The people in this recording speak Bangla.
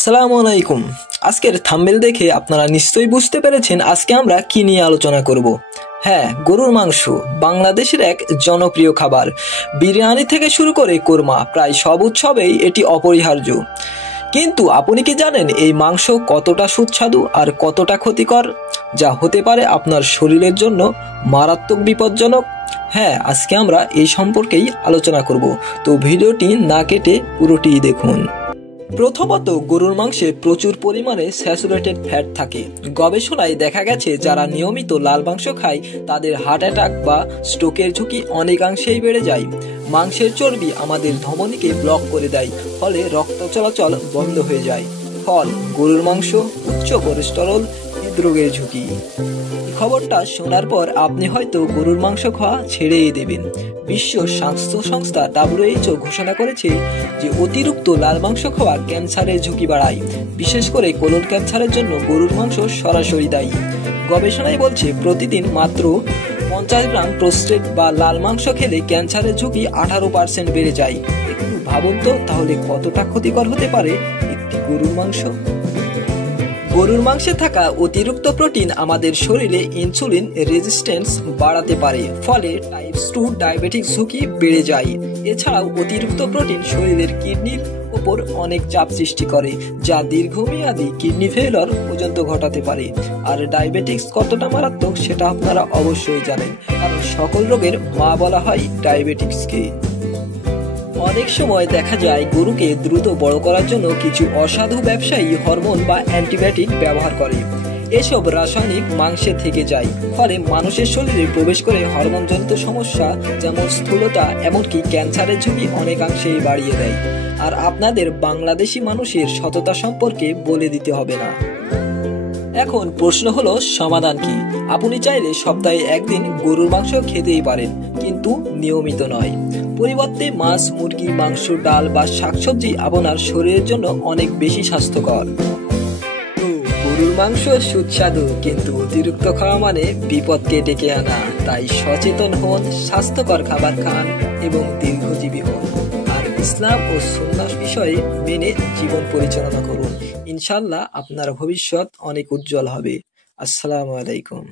আসসালামু আলাইকুম। আজকের থাম্বনেল দেখে আপনারা নিশ্চয়ই বুঝতে পেরেছেন আজকে আমরা কি নিয়ে আলোচনা করব। হ্যাঁ, গরুর মাংস বাংলাদেশের এক জনপ্রিয় খাবার। বিরিয়ানি থেকে শুরু করে কোরমা প্রায় সব উৎসবেই এটি অপরিহার্য। কিন্তু আপনি কি জানেন এই মাংস কতটা সুস্বাদু আর কতটা ক্ষতিকর, যা হতে পারে আপনার শরীরের জন্য মারাত্মক বিপজ্জনক? হ্যাঁ, আজকে আমরা এই সম্পর্কেই আলোচনা করব, তো ভিডিওটি না কেটে পুরোটি দেখুন। প্রথমত, গরুর মাংসে প্রচুর পরিমাণে স্যাচুরেটেড ফ্যাট থাকে। গবেষণায় দেখা গেছে যারা নিয়মিত লাল মাংস খায় তাদের হার্ট অ্যাটাক বা স্ট্রোকের ঝুঁকি অনেকাংশেই বেড়ে যায়। মাংসের চর্বি আমাদের ধমনীকে ব্লক করে দেয়, ফলে রক্ত চলাচল বন্ধ হয়ে যায়। ফল: গরুর মাংস, উচ্চ কোলেস্টেরল, হৃদরোগের ঝুঁকি। খবরটা শোনার পর আপনি হয়তো গরুর মাংস খাওয়া ছেড়েই দেবেন। বিশ্ব স্বাস্থ্য সংস্থা WHO ঘোষণা করেছে যে অতিরিক্ত লাল মাংস খাওয়া ক্যান্সারের ঝুঁকি বাড়ায়। বিশেষ করে কোলন ক্যান্সারের জন্য গরুর মাংস সরাসরি দায়ী। গবেষণায় বলছে প্রতিদিন মাত্র 50 গ্রাম প্রোস্টেট বা লাল মাংস খেলে ক্যান্সারের ঝুঁকি 18% বেড়ে যায়। একটু ভাবুন তো, তাহলে কতটা ক্ষতিকর হতে পারে একটি গরুর মাংস। গরুর মাংসে থাকা অতিরিক্ত প্রোটিন আমাদের শরীরে ইনসুলিন রেজিস্ট্যান্স বাড়াতে পারে, ফলে টাইপ 2 ডায়াবেটিস ঝুঁকি বেড়ে যায়। এছাড়াও অতিরিক্ত প্রোটিন শরীরের কিডনির উপর অনেক চাপ সৃষ্টি করে, যা দীর্ঘমেয়াদী কিডনি ফেইলিওর পর্যন্ত ঘটাতে পারে। আর ডায়াবেটিস কতটা মারাত্মক সেটা আপনারা অবশ্যই জানেন, কারণ সকল রোগের মা বলা হয় ডায়াবেটিসকে। অনেক সময় দেখা যায় গরুকে দ্রুত বড় করার জন্য কিছু অসাধু ব্যবসায়ী হরমোন বা অ্যান্টিবায়োটিক ব্যবহার করে। এসব রাসায়নিক মাংসে থেকে যায়, ফলে মানুষের শরীরে প্রবেশ করে হরমোনজনিত সমস্যা যেমন স্থূলতা, এমনকি ক্যান্সারের ঝুঁকি অনেকাংশেই বাড়িয়ে দেয়। আর আপনাদের বাংলাদেশি মানুষের সততা সম্পর্কে বলে দিতে হবে না। এখন প্রশ্ন হলো, সমাধান কি? আপনি চাইলে সপ্তাহে একদিন গরুর মাংস খেতেই পারেন, কিন্তু নিয়মিত নয়। পরিবর্তে মাছ, মুরগি, মাংস, ডাল বা শাকসবজি আপনার শরীরের জন্য অনেক বেশি স্বাস্থ্যকর। তো গরুর মাংস সুস্বাদু, কিন্তু অতিরিক্ত খাওয়া মানে বিপদকে ডেকে আনা। তাই সচেতন হন, স্বাস্থ্যকর খাবার খান এবং দীর্ঘজীবী হন। আর ইসলাম ও সুন্নাহ বিষয়ে মেনে জীবন পরিচালনা করুন। ইনশাআল্লাহ আপনার ভবিষ্যৎ অনেক উজ্জ্বল হবে। আসসালামু আলাইকুম।